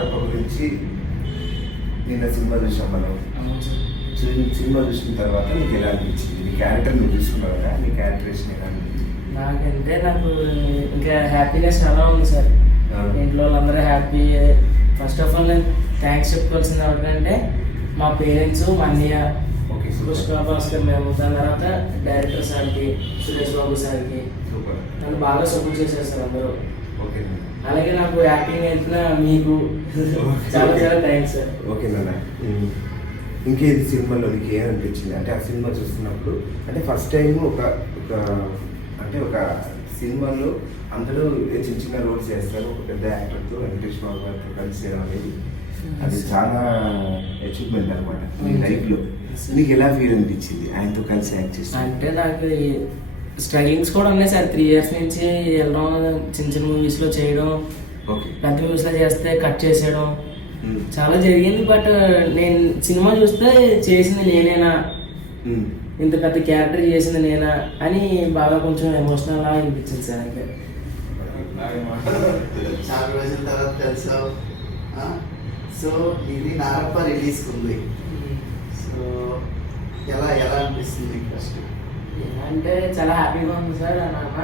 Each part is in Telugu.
నారప్ప గురించి నిన్న సినిమా చూసాం మనం. సినిమా చూసిన తర్వాత నీకు ఎలా అనిపించింది? నీ క్యారెక్టర్ నువ్వు చూసుకున్నావు కదా, నీ క్యారెక్టరేషన్ ఎలా అనిపించింది? నాకంటే నాకు ఇంకా హ్యాపీనెస్ చాలా ఉంది సార్. ఇంట్లో వాళ్ళందరూ హ్యాపీ. ఫస్ట్ ఆఫ్ ఆల్ నేను థ్యాంక్స్ చెప్పుకోవాల్సింది ఎవరికంటే మా పేరెంట్స్, మా అన్నయ్య పుష్ప భాస్కర్ మేము, దాని తర్వాత డైరెక్టర్ సార్కి, సురేష్ బాబు సార్కి నన్ను బాగా సపోర్ట్ చేశారు సార్ అందరూ. అలాగే నాకు యాక్టింగ్ నేర్పిన మీకు చాలా చాలా థ్యాంక్స్ సార్. ఓకేనా? ఇంకేది సినిమాలో నీకు ఏమనిపించింది? అంటే ఆ సినిమా చూస్తున్నప్పుడు అంటే ఫస్ట్ టైం ఒక సినిమాలో అందరూ చిన్న చిన్న రోల్స్ చేస్తారు. ఒక పెద్ద యాక్టర్తో వెంకటేష్ బాబు గారితో కలిసి చేయడం అనేది అది చాలా అచీవ్మెంట్ అనమాట నీ లైఫ్లో. నీకు ఎలా ఫీల్ అనిపించింది ఆయనతో కలిసి యాక్ట్ చేసి? అంటే నాకు స్ట్రగ్లింగ్స్ కూడా ఉన్నాయి సార్. 3 years నుంచి వెళ్ళడం, చిన్న చిన్న మూవీస్లో చేయడం, పెద్ద మూవీస్లో చేస్తే కట్ చేసేయడం చాలా జరిగింది. బట్ నేను సినిమా చూస్తే చేసింది నేనేనా, ఇంత పెద్ద క్యారెక్టర్ చేసింది నేనా అని బాగా కొంచెం ఎమోషనల్ గా అనిపించింది సార్. అయితే చాలా రోజుల తర్వాత కలిసావు. సో ఇది నారప్ప రిలీజ్ ఉంది. సో ఎలా అనిపిస్తుంది ఫస్ట్? అంటే చాలా హ్యాపీగా ఉంది సార్. నాన్న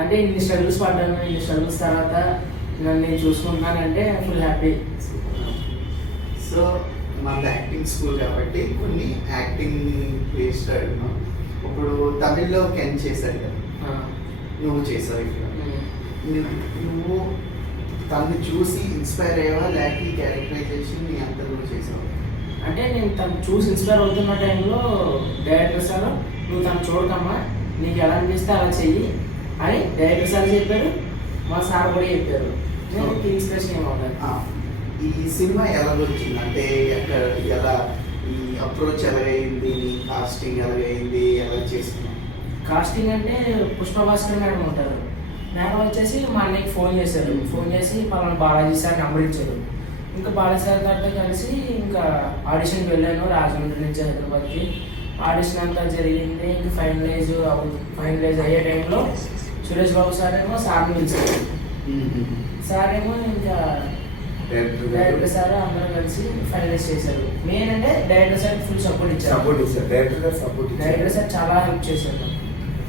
అంటే ఇన్ని స్ట్రగుల్స్ పడ్డాను, ఇన్ని స్ట్రగుల్స్ తర్వాత నన్ను నేను చూసుకుంటున్నానంటే ఫుల్ హ్యాపీ. సో మన యాక్టింగ్ స్కూల్ కాబట్టి కొన్ని యాక్టింగ్ బేస్డ్ అడిగినాం. ఇప్పుడు తమిళ్లో కెన్ చేశాడు కదా, నువ్వు చేసావు ఇక్కడ. నువ్వు తను చూసి ఇన్స్పైర్ అయ్యావా, లేక ఈ క్యారెక్టరైజేషన్ నీ అంతా నువ్వు చేసావు? అంటే నేను తను చూసి ఇన్స్పైర్ అవుతున్న టైంలో డైరెక్టర్ సార్ నువ్వు తను చూడకమ్మా, నీకు ఎలా అనిపిస్తే అలా చెయ్యి అని డైరెక్టర్ సార్ చెప్పారు, మా సార్ కూడా చెప్పారు. నేను ఇన్స్పిరేషన్ ఏమవుతుంది. ఈ సినిమా ఎలా వచ్చింది అంటే ఎలా ఈ అప్రోచ్ ఎలాగైంది, నీ కాస్టింగ్ ఎలాగైంది, ఎలా చేసుకున్నావు? కాస్టింగ్ అంటే పుష్ప భాస్కర్ మేడం ఉంటారు. మేడం వచ్చేసి మా అన్నయ్యకి ఫోన్ చేశారు. ఫోన్ చేసి పలానా బాలాజీ సార్ నెంబర్ ఇచ్చారు. ఇంకా బాలాజీ సార్ గారితో కలిసి ఇంకా ఆడిషన్కి వెళ్ళాను. రాజమండ్రి నుంచి హైదరాబాద్కి ఆడిషన్ అంతా జరిగింది. ఇంకా ఫైనలైజ్ అయ్యే టైంలో సురేష్ బాబు సార్ ఏమో సార్ని పిలిచారు. సార్ ఏమో ఇంకా డైరెక్టర్ సార్ అందరూ కలిసి ఫైనలైజ్ చేశారు. మెయిన్ అంటే డైరెక్టర్ సార్ ఫుల్ సపోర్ట్ ఇచ్చారు. డైరెక్టర్ సార్ చాలా హెల్ప్ చేశారు.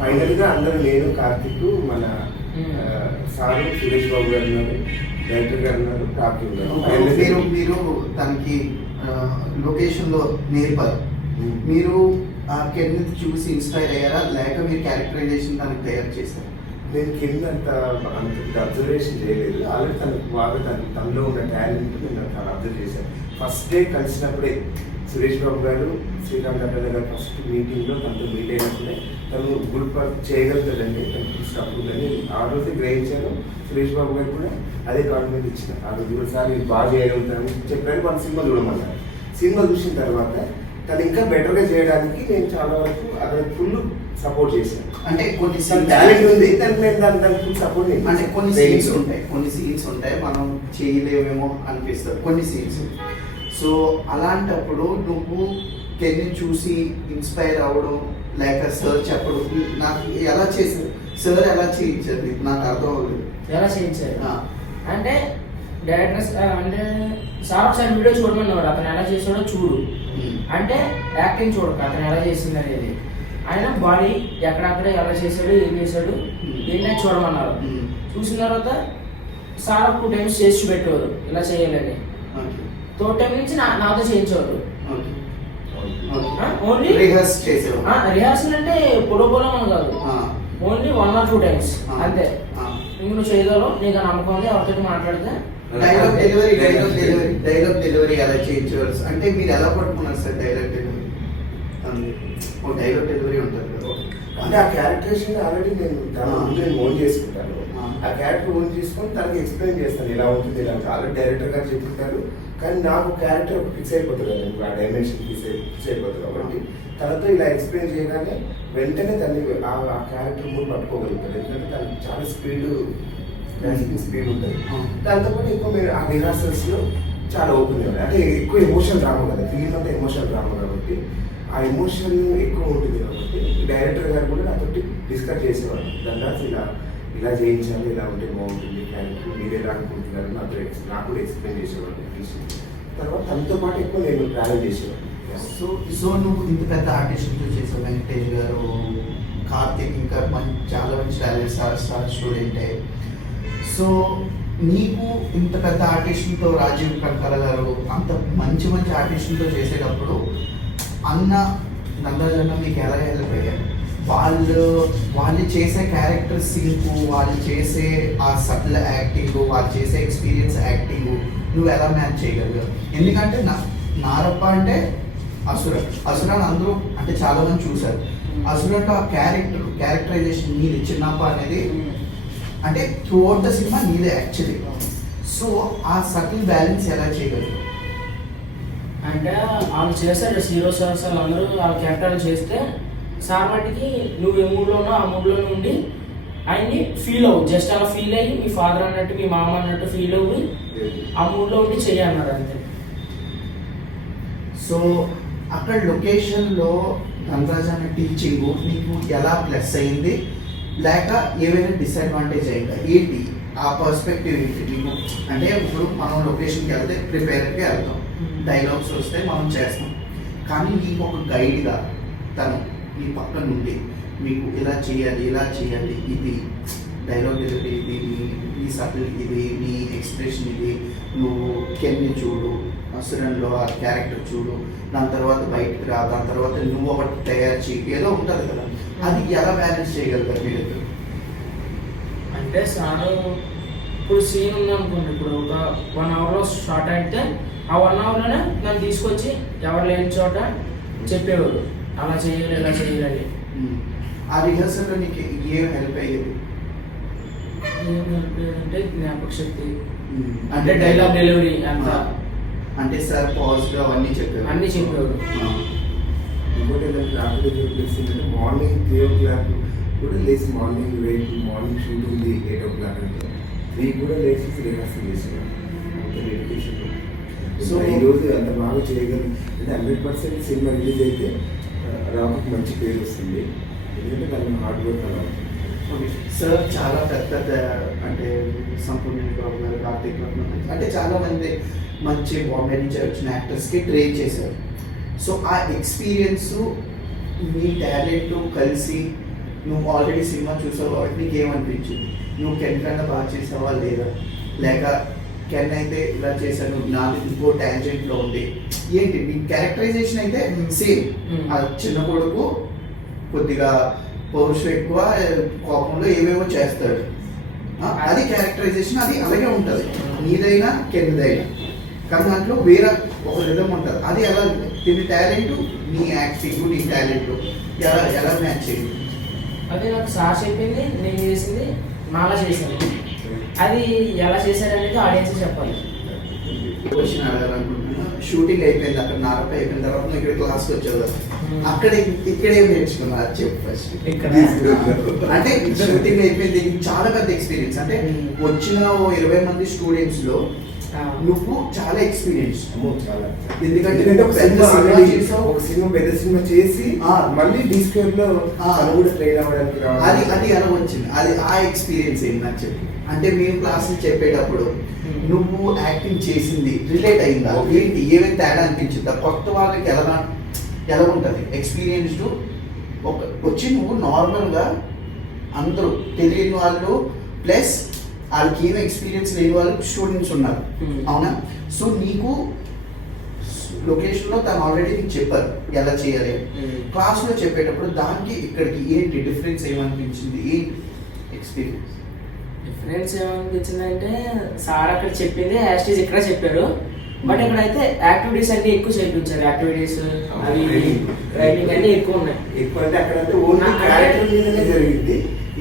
ఫైనల్ గా అందరూ నేను, కార్తిక్, మన సార్, సురేష్ బాబు గారు ఉన్నారు, డైరెక్టర్ గారు ఉన్నారు, కార్తిక్ గారు. మీరు తనకి లొకేషన్ లో నేర్పారు. మీరు ఆ కెన్ చూసి ఇన్స్పైర్ అయ్యారా, లేక మీరు క్యారెక్టరైజేషన్ తనకి తయారు చేశారు? నేను కింద అంత అబ్జర్వేషన్ చేయలేదు. ఆల్రెడీ తనలో ఉన్న టాలెంట్ నేను తను అబ్జర్వ్ చేశాను. ఫస్ట్ డే కలిసినప్పుడే సురేష్ బాబు గారు, శ్రీకాంత్ అడ్డల గారు ఫస్ట్ మీటింగ్లో తనతో మీట్ అయినప్పుడే తను గుడ్ వర్క్ చేయగలుగుతాడండి, తనకు స్టఫ్ని ఆ రోజు గ్రహించాను. సురేష్ బాబు గారు కూడా అదే కాన్ఫిడెన్స్ ఇచ్చిన. ఆ రోజు కూడా సార్ మీరు బాగా చేయగలుగుతాను చెప్పాను. మన సినిమా చూడమన్నారు. సినిమా చూసిన తర్వాత తను ఇంకా బెటర్గా చేయడానికి నేను చాలా వరకు అతను ఫుల్ సపోర్ట్ చేశాను. అంటే కొన్ని టాలెంట్ ఉంది, దానికి ఫుల్ సపోర్ట్. అంటే కొన్ని సీన్స్ ఉంటాయి మనం చేయలేమేమో అనిపిస్తుంది కొన్ని సీన్స్. సో అలాంటప్పుడు నువ్వు కెన్ని చూసి ఇన్స్పైర్ అవ్వడం, లేక సార్ చెప్పడం నాకు ఎలా చేశారు? సార్ ఎలా చేయించారు నాకు అర్థం అవ్వలేదు. ఎలా చేయించారు అంటే డైరెక్టర్ అంటే సార్ ఒకసారి వీడియో చూడమన్నారు. అతను ఎలా చేసాడో చూడు అంటే యాక్టింగ్ చూడక అతను ఎలా చేసింది అనేది. ఆయన బాడీ ఎక్కడక్కడ ఎలా చేశాడు, ఏం చేశాడు, ఏంటనే చూడమన్నారు. చూసిన తర్వాత సార్ 2 times చేసి పెట్టేవారు ఇలా చేయాలని. 3rd time నుంచి నాతో చేయించేవారు. ఓన్లీ రిహార్సల్ అంటే పొడవడం కాదు, ఓన్లీ 1 or 2 times అంతే. ఇంక నువ్వు చేయగలవు, నీకు నమ్మకం ఉంది, ఎవరితో మాట్లాడితే. డైలాగ్ డెలివరీ ఎలా చేయించేవారు అంటే మీరు ఎలా పట్టుకున్నారు సార్? డైలాగ్ డెలివరీ ఉంటుంది కదా, అంటే ఆ క్యారెక్టరేషన్ ఆల్రెడీ నేను ఓన్ చేసుకుంటాను. ఆ క్యారెక్టర్ ఓన్ చేసుకొని తనకి ఎక్స్ప్లెయిన్ చేస్తాను ఎలా ఉంటుంది, ఇలా ఆల్రెడీ డైరెక్టర్ గారు చెప్తుంటారు. కానీ నాకు క్యారెక్టర్ ఫిక్స్ అయిపోతుంది కదా, ఆ డైమెన్షన్ ఫిక్స్ అయిపోతుంది. కాబట్టి తనతో ఇలా ఎక్స్ప్లెయిన్ చేయగానే వెంటనే తనని ఆ క్యారెక్టర్ ముందు పట్టుకోగలుగుతారు. ఎందుకంటే తనకి చాలా స్పీడ్ ఉంటుంది. దాంతోపాటు ఎక్కువ మీరు ఆ రిహార్సల్స్లో చాలా ఓపెన్ అయ్యారు. అంటే ఎక్కువ ఎమోషన్ డ్రామా కదా, ఫిలిం అంతా ఎమోషన్ డ్రామా కాబట్టి ఆ ఎమోషన్ ఎక్కువ ఉంటుంది. కాబట్టి డైరెక్టర్ గారు కూడా నాతో డిస్కస్ చేసేవారు. దాని ఇలా ఇలా చేయించాలి, ఇలా ఉంటే బాగుంటుంది క్యారెక్టర్, మీరు ఎలా అనుకుంటున్నారు నాకు కూడా ఎక్స్ప్లెయిన్ చేసేవాళ్ళు తీసి. తర్వాత తనతో పాటు ఎక్కువ నేను ట్రావెల్ చేసేవాడు. సో నువ్వు ఇంత పెద్ద ఆర్టిస్ట్తో చేసావు, వెంకటేష్ గారు, కార్తిక్, ఇంకా చాలా మంచి టాలెంట్ స్టార్ స్టూడెంటే. సో నీకు ఇంత పెద్ద ఆర్టిస్టులతో, రాజీవ్ కనకాల గారు అంత మంచి మంచి ఆర్టిస్టులతో చేసేటప్పుడు అన్న నందజన మీకు ఎలా హెల్ప్ అయ్యారు? వాళ్ళు చేసే క్యారెక్టర్ సింక్, వాళ్ళు చేసే ఆ సటిల్ యాక్టింగ్, వాళ్ళు చేసే ఎక్స్పీరియన్స్ యాక్టింగ్ నువ్వు ఎలా మ్యాచ్ చేయగలిగావు? ఎందుకంటే నారప్ప అంటే అసురాన్ని అందరూ అంటే చాలా మంది చూశారు. అసురట్ ఆ క్యారెక్టరైజేషన్ నీది, చిన్నప్ప అనేది అంటే త్రూ అవుట్ ద సినిమా నీదే యాక్చువల్లీ. సో ఆ సటిల్ బ్యాలెన్స్ ఎలా చేయగలరు? అంటే వాళ్ళు చేస్తారు హీరోస్ అసలు అందరూ వాళ్ళ క్యారెక్టర్లు చేస్తే సార్ మట్టికి నువ్వు ఏ మూడ్లో ఉన్నావు ఆ మూడ్లో ఉండి ఆయన్ని ఫీల్ అవ్వు, జస్ట్ అలా ఫీల్ అయ్యి మీ ఫాదర్ అన్నట్టు మీ మామ అన్నట్టు ఫీల్ అవ్వి ఆ మూడ్లో ఉండి చెయ్యన్నారు అంతే. సో అక్కడ లొకేషన్లో నందరాజ్ అనే టీచింగ్ నీకు ఎలా ప్లస్ అయింది, లేక ఏమైనా డిసడ్వాంటేజ్ అయిందా? ఏంటి ఆ పర్స్పెక్టివ్ ఏంటి నీకు? అంటే ఇప్పుడు మనం లొకేషన్కి వెళ్తే ప్రిపేర్డ్గా వెళ్తాం, డైలాగ్స్ వస్తే మనం చేస్తాం, కానీ నీకు ఒక గైడ్గా తను నీ పక్కన నుండి మీకు ఇలా చేయాలి ఇది డైలాగ్ డెలివరీ, ఇది నీ సటిల్, ఇది నీ ఎక్స్ప్రెషన్, ఇది నువ్వు కెన్ని చూడు, అసురంలో ఆ క్యారెక్టర్ చూడు, దాని తర్వాత బయటకు రా, దాని తర్వాత నువ్వు ఒకటి తయారు చేయి, ఏదో ఉంటుంది కదా, అది ఎలా బ్యాలెన్స్ చేయగలుగుతారు మీరు? అంటే సారు ఇప్పుడు సీన్ ఉందనుకోండి, ఇప్పుడు ఒక 1 అవర్లో స్టార్ట్ అయితే ఆ 1 అవర్లోనే నన్ను తీసుకొచ్చి ఎవరు లేని చోట చెప్పేవారు అలా చేయాలి ఇలా చేయాలి. ఆ రిహర్సల్లో నీకు ఏం హెల్ప్ అయ్యేది? అంటే జ్ఞాపక శక్తి, అంటే డైలాగ్ డెలివరీ అంతా, అంటే సార్ పాజిటివ్ అవన్నీ చెప్పేవారు. అన్నీ చెప్పేవారు. ఇంకోటి ఏంటంటే రాత్రి ప్లేస్ ఏంటంటే మార్నింగ్ 3 o'clock కూడా లేచి మార్నింగ్ షూట్ ఉంది 8 o'clock అంటే 3 కూడా లేచి రిహార్సల్ చేసేవారు. అంత డెడికేషన్. సో ఈరోజు అంత బాగా చేయగలం అంటే 100% సినిమా రిలీజ్ అయితే రాముకి మంచి పేరు వస్తుంది, ఎందుకంటే దాని హార్డ్ వర్క్ అలా ఉంటుంది. సార్ చాలా పెద్ద అంటే సంపూర్ణ బాబు గారు, కార్తీక్ రత్నం అంటే చాలా మంది మంచి బాంబే నుంచి వచ్చిన యాక్టర్స్కి ట్రైన్ చేశారు. సో ఆ ఎక్స్పీరియన్స్ నీ టాలెంట్ కలిసి నువ్వు ఆల్రెడీ సినిమా చూసావు కాబట్టి నీకు ఏమనిపించింది? నువ్వు కెన్ కన్నా బాగా చేసావా లేదా, లేక కెన్ అయితే ఇలా చేశాను నాది ఇంకో టాంజెంట్లో ఉంది ఏంటి? నీ క్యారెక్టరైజేషన్ అయితే సేమ్, ఆ చిన్న కొడుకు కొద్దిగా పౌరుషం ఎక్కువ, కోపంలో ఏవేవో చేస్తాడు, అది క్యారెక్టరైజేషన్, అది అలాగే ఉంటుంది నీదైనా కెన్దైనా, కానీ దాంట్లో వేరే ఒక విధం ఉంటుంది. అది ఎలా దీని టాలెంట్, నీ యాక్టింగ్, నీ టాలెంట్ ఎలా మ్యాచ్ చేయండి? అది నాకు సార్ చెప్పింది, నేను చేసింది నాలా చేశాను, అది ఎలా చేశారనేది ఆడియన్స్ చెప్పాలి. క్వశ్చన్ అడగాలనుకుంటున్నాను. షూటింగ్ అయిపోయింది, అక్కడ నారప్ప అయిపోయిన తర్వాత నువ్వు ఇక్కడ క్లాస్కి వచ్చావు కదా, అక్కడ ఇక్కడేం నేర్చుకున్నా అది చెప్పు ఫస్ట్. అంటే షూటింగ్ అయిపోయింది, చాలా పెద్ద ఎక్స్పీరియన్స్, అంటే వచ్చిన 20 మంది స్టూడెంట్స్ లో నువ్వు చాలా ఎక్స్పీరియన్స్. ఎందుకంటే ఒక సినిమా పెద్ద సినిమా చేసి మళ్ళీ డిస్కవర్ లో కూడా ట్రైన్ అవ్వడానికి అది ఎలా వచ్చింది? అది ఆ ఎక్స్పీరియన్స్ ఏంటి నాకు చెప్పి. అంటే మేము క్లాసులు చెప్పేటప్పుడు నువ్వు యాక్టింగ్ చేసింది రిలేట్ అయిందా ఏంటి? ఏమైనా తేడా అనిపించిందా? కొత్త వాళ్ళకి ఎలా ఉంటుంది ఎక్స్పీరియన్స్? వచ్చి నువ్వు నార్మల్గా అందరూ తెలియని వాళ్ళు ప్లస్ వాళ్ళకి ఏమో ఎక్స్పీరియన్స్ లేని వాళ్ళు స్టూడెంట్స్ ఉన్నారు, అవునా? సో నీకు లొకేషన్లో తను ఆల్రెడీ నీకు చెప్పారు ఎలా చేయాలి, క్లాస్లో చెప్పేటప్పుడు దానికి ఇక్కడికి ఏంటి డిఫరెన్స్ ఏమనిపించింది? ఏంటి ఎక్స్పీరియన్స్? డిఫరెన్స్ ఏమనిపించింది అంటే సార్ అక్కడ చెప్పింది యాస్టీజ్ ఇక్కడ చెప్పారు, బట్ ఇక్కడైతే యాక్టివిటీస్ అన్ని ఎక్కువ చేయించారు. యాక్టివిటీస్ అవి రైటింగ్ అన్ని ఎక్కువ ఉన్నాయి. ఎక్కువ అంటే అక్కడంటే ఓన్లీ క్యారెక్టర్ మీదనే జరిగింది,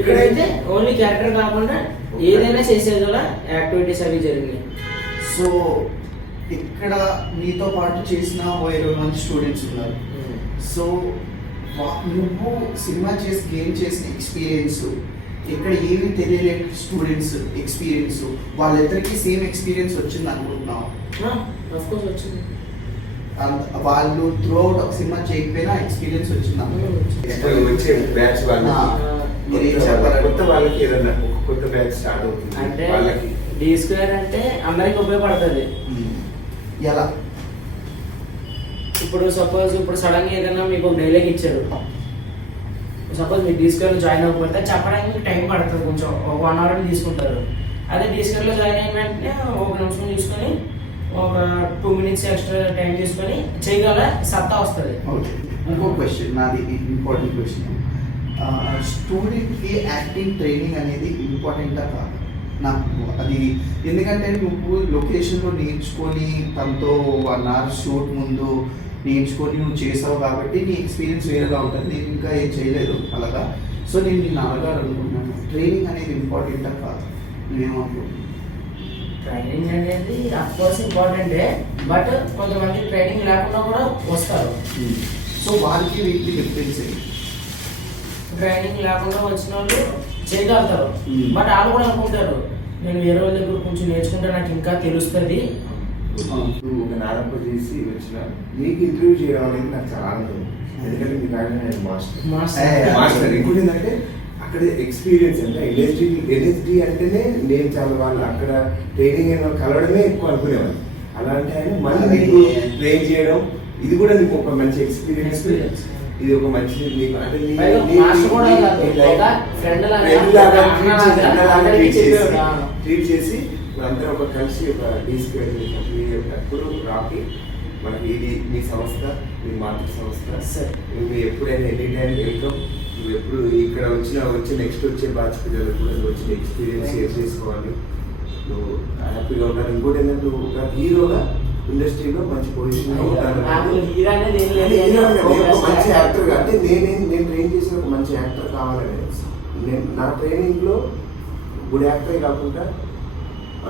ఇక్కడైతే ఓన్లీ క్యారెక్టర్ కాకుండా ఏదైనా చేసేది కూడా యాక్టివిటీస్ అవి జరిగినాయి. సో ఇక్కడ నీతో పాటు చేసిన 20 మంది స్టూడెంట్స్ ఉన్నారు. సో నువ్వు సినిమా చేసి గెయిన్ చేసిన ఎక్స్పీరియన్స్, ఇక్కడ ఏమీ తెలియలేని స్టూడెంట్స్ ఎక్స్పీరియన్స్, వాళ్ళిద్దరికీ సేమ్ ఎక్స్పీరియన్స్ వచ్చింది అనుకుంటున్నావు? అఫ్కోర్స్ వచ్చింది. వాళ్ళు త్రూ అవుట్ ఒక సినిమా చేయకపోయినా ఎక్స్పీరియన్స్ వచ్చింది వచ్చే బ్యాచ్ వాళ్ళు కొత్త వాళ్ళకి ఏదన్నా కొత్త బ్యాచ్ స్టార్ట్ అవుతుంది అంటే వాళ్ళకి. డి స్క్వేర్ అంటే అందరికి ఉపయోగపడుతుంది. ఎలా? ఇప్పుడు సపోజ్ ఇప్పుడు సడన్గా ఏదైనా మీకు ఒక డైలాగ్ ఇచ్చారు, సపోజ్ మీరు డి స్క్వేర్లో జాయిన్ అవ్వకపోతే చెప్పడానికి మీకు టైం పడుతుంది, కొంచెం ఒక 1 hour తీసుకుంటారు. అదే డి స్క్వేర్లో జాయిన్ అయిన వెంటనే ఒక నిమిషం తీసుకొని ఒక 2 minutes ఎక్స్ట్రా టైం తీసుకొని చేయగల సత్తా వస్తుంది. ఓకే, ఇంకో క్వశ్చన్, నాది ఇంపార్టెంట్ క్వశ్చన్. స్టూడెంట్కి యాక్టింగ్ ట్రైనింగ్ అనేది ఇంపార్టెంటా కాదు? నాకు అది, ఎందుకంటే నువ్వు లొకేషన్లో నేర్చుకొని తనతో 1 hour షూట్ ముందు నేర్చుకొని నువ్వు చేసావు కాబట్టి నీ ఎక్స్పీరియన్స్ వేరేలా ఉంటుంది. నేను ఇంకా ఏం చేయలేదు అలాగా. సో నేను నిన్ను అడగాలనుకుంటున్నాను, ట్రైనింగ్ అనేది ఇంపార్టెంటా కాదు? నేనేమనుకుంటున్నాను, ట్రైనింగ్ అనేది అఫ్కోర్స్ ఇంపార్టెంటే, బట్ కొంతమంది ట్రైనింగ్ లేకుండా కూడా వస్తారు. సో వారికి వీటికి డిఫరెన్స్ ఏంటి? ట్రైనింగ్ లేకుండా వచ్చిన వాళ్ళు చేయగలుగుతారు, Hmm. బట్ వాళ్ళు కూడా అనుకుంటారు నేను వేరే వాళ్ళ దగ్గర కొంచెం నేర్చుకుంటే నాకు ఇంకా తెలుస్తుంది. ఇప్పుడు ఒక నారప్ప చేసి వచ్చిన మీకు ఇంటర్వ్యూ చేయడం అనేది నాకు చాలా ఆనందం. ఎందుకంటే మీకు ఆయన నేను మాస్టర్. ఇంకోటి ఏంటంటే అక్కడ ఎక్స్పీరియన్స్ అంటే ఎల్ఎస్డి అంటేనే నేను చాలా వాళ్ళు అక్కడ ట్రైనింగ్ అయిన వాళ్ళు కలవడమే ఎక్కువ అనుకునేవాళ్ళు. అలాంటి ఆయన మళ్ళీ మీకు ట్రైన్ చేయడం ఇది కూడా నీకు ఒక మంచి ఎక్స్పీరియన్స్. ఇది ఒక మంచి నీకు అంటే ట్రీట్ చేసి అందరం ఒక కలిసి ఒక డీస్క్వేర్ అప్పుడు రాకి మనకి ఇది మీ సంస్థ, మీ మాతృ సంస్థ, నువ్వు ఎప్పుడైనా ఎనీ టైం వెల్కమ్. నువ్వు ఎప్పుడు ఇక్కడ వచ్చి నెక్స్ట్ వచ్చే బ్యాచ్ పిల్లలకు కూడా నువ్వు వచ్చిన ఎక్స్పీరియన్స్ షేర్ చేసుకోవాలి. నువ్వు హ్యాపీగా ఉండాలి. ఇంకోటి ఏంటంటే నువ్వు ఒక హీరోగా ఇండస్ట్రీలో మంచి పొజిషన్ మంచి యాక్టర్గా అంటే నేను ట్రైన్ చేసిన ఒక మంచి యాక్టర్ కావాలని నేను నా ట్రైనింగ్లో గుడ్ యాక్టరే కాకుండా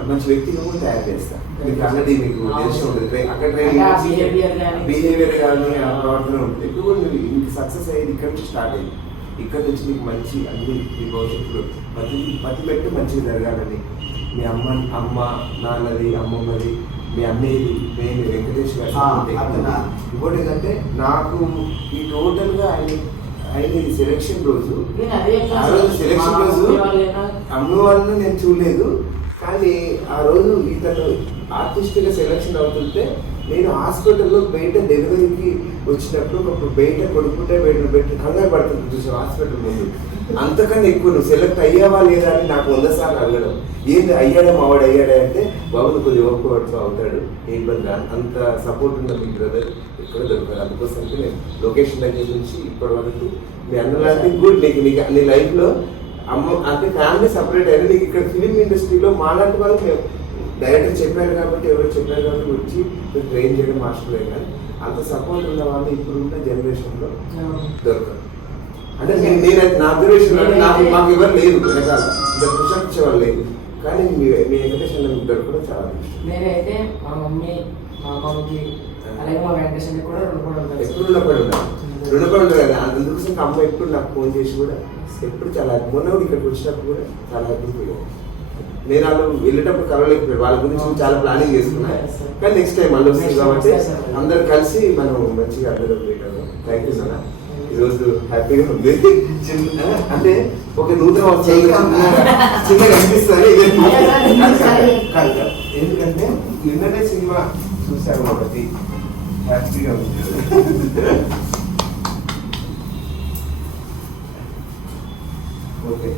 మంచి వ్యక్తిగా కూడా తయారు చేస్తాను. మీకు ఆల్రెడీ మీకు తెలిసి ఉంటుంది అక్కడ ట్రైనింగ్ బిహేవియర్ కానీ ఆ ప్రవర్తన ఉంటుంది. ఇప్పుడు కూడా నువ్వు ఇంక సక్సెస్ అయ్యేది ఇక్కడ నుంచి స్టార్ట్ అయ్యింది. ఇక్కడ నుంచి నీకు మంచి అన్ని మీ భవిష్యత్తులో ప్రతి పెట్టు మంచిగా జరగాలని మీ అమ్మ నాన్నది అమ్మమ్మది మీ అన్నయ్యది నేను వెంకటేష్ గారు. ఇంకోటి ఏంటంటే నాకు ఈ టోటల్గా ఆయన సెలెక్షన్ రోజు ఆ రోజు సెలెక్షన్ రోజు అమ్మ వాళ్ళని నేను చూడలేదు, కానీ ఆ రోజు ఇతను ఆర్టిస్ట్గా సెలెక్షన్ అవుతుంటే నేను హాస్పిటల్లో బయట డెలివరీకి వచ్చినప్పుడు ఒక బయట కొడుకుంటే బయట పెట్టి కంగారు పడుతుంది చూసాను హాస్పిటల్ ముందు. అంతకన్నా ఎక్కువ నువ్వు సెలెక్ట్ అయ్యావా లేదా అని నాకు 100 సార్లు అడగడం. ఏంది అయ్యాడా మావాడు అయ్యాడా అంటే బాబు కొద్దిగా ఒప్పుకోవడం అవుతాడు, ఏ ఇబ్బంది కాదు. అంత సపోర్ట్ ఉన్న మీ బ్రదర్ ఎక్కడ దొరకాలి. అందుకోసం నేను లొకేషన్ దగ్గర నుంచి ఇప్పటి వరకు మీ అన్నలాంటి గుడ్ నీకు నీ లైఫ్లో అమ్మ అంటే ఫ్యామిలీ సపరేట్ అయినా నీకు ఇక్కడ ఫిలిం ఇండస్ట్రీలో మాలాంటి వాళ్ళు మేము డైరెక్టర్ చెప్పారు కాబట్టి ఎవరు చెప్పారు కాబట్టి వచ్చి ట్రైన్ చేయడం మాస్టర్లే. కానీ అంత సపోర్ట్ ఉన్న వాళ్ళు ఇప్పుడున్న జనరేషన్లో దొరకరు. అంటే నేనైతే నా అబ్జర్వేషన్ మాకు ఎవరు లేదు వెనకాల పుషప్ ఇచ్చేవాళ్ళు లేదు, కానీ మీ వెంకటేశ్వర మీకు దొరకడం చాలా ఇష్టం. నేనైతే మా మమ్మీ మా అమ్మకి అలాగే మా వెంకటేశ్వర కూడా ఎప్పుడు రుణపడి ఉంటుంది కదా. అందుకోసం అమ్మ ఎప్పుడు నాకు ఫోన్ చేసి కూడా ఎప్పుడు చాలా మొన్న కూడా ఇక్కడికి వచ్చినప్పుడు కూడా చాలా హ్యాపీ. నేను వాళ్ళు వెళ్ళేటప్పుడు కలవలేకపోయాడు, వాళ్ళ గురించి చాలా ప్లానింగ్ చేసుకున్నాను. కానీ నెక్స్ట్ టైం మళ్ళీ వస్తుంది కాబట్టి అందరు కలిసి మనం మంచిగా అందరూ పెట్టాము. Thank you sir. ఈరోజు హ్యాపీగా ఉంది. అంటే ఒక నూతన చిన్నగా అనిపిస్తుంది. ఎందుకంటే నిన్ననే సినిమా చూశాను కాబట్టి హ్యాపీగా ఉంది. ఓకే